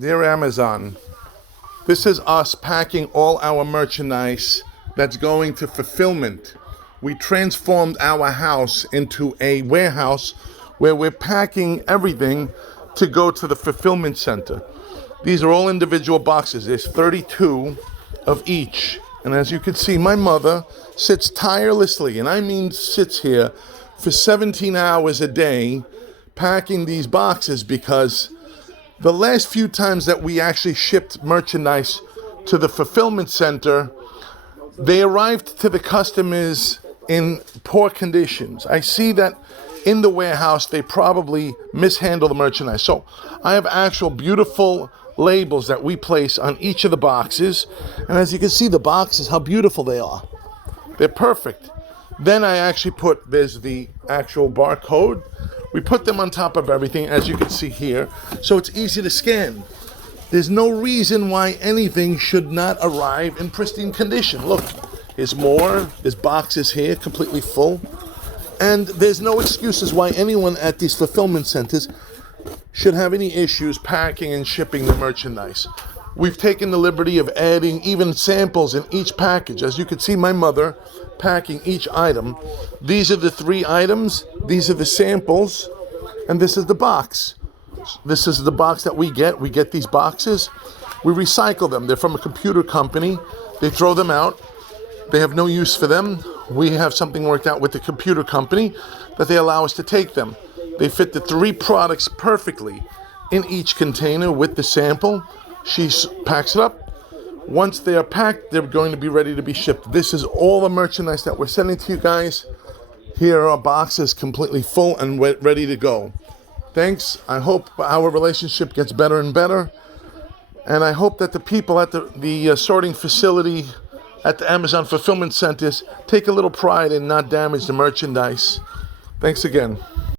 Dear Amazon, this is us packing all our merchandise that's going to fulfillment. We transformed our house into a warehouse where we're packing everything to go to the fulfillment center. These are all individual boxes. There's 32 of each. And as you can see, my mother sits tirelessly, and I mean sits here for 17 hours a day packing these boxes, because the last few times that we actually shipped merchandise to the fulfillment center, they arrived to the customers in poor conditions. I see that in the warehouse, they probably mishandle the merchandise. So I have actual beautiful labels that we place on each of the boxes. And as you can see, the boxes, how beautiful they are. They're perfect. Then I actually there's the actual barcode. We put them on top of everything, as you can see here, so it's easy to scan. There's no reason why anything should not arrive in pristine condition. Look, there's more. There's boxes here completely full. And there's no excuses why anyone at these fulfillment centers should have any issues packing and shipping the merchandise. We've taken the liberty of adding even samples in each package. As you can see, my mother packing each item. These are the 3 items. These are the samples. And this is the box. This is the box that we get. We get these boxes. We recycle them. They're from a computer company. They throw them out. They have no use for them. We have something worked out with the computer company that they allow us to take them. They fit the 3 products perfectly in each container with the sample. She packs it up. Once they are packed, they're going to be ready to be shipped. This is all the merchandise that we're sending to you guys. Here are boxes completely full and ready to go. Thanks. I hope our relationship gets better and better. And I hope that the people at the sorting facility at the Amazon fulfillment centers take a little pride in not damage the merchandise. Thanks again.